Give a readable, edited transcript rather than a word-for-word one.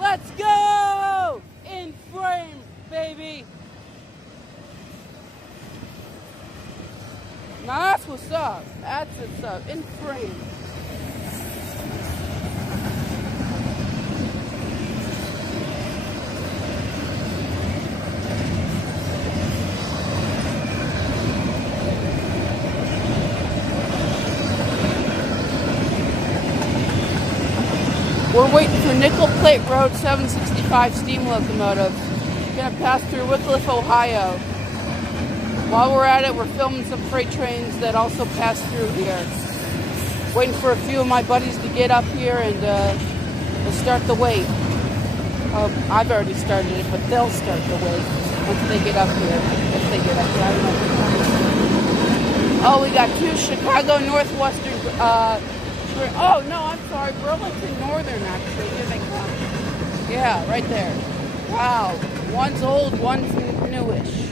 Let's go! In frame, baby! Now that's what's up. That's what's up. In frame. We're waiting for Nickel Plate Road 765 steam locomotive. It's going to pass through Wickliffe, Ohio. While we're at it, we're filming some freight trains that also pass through here. Waiting for a few of my buddies to get up here and we'll start the wait. I've already started it, but they'll start the wait once they get up here. If they get up here, I don't know. Oh, we got two Chicago Northwestern. Oh, no, I'm sorry. Burlington Northern, actually. Here they come. Yeah, right there. Wow. One's old, one's newish.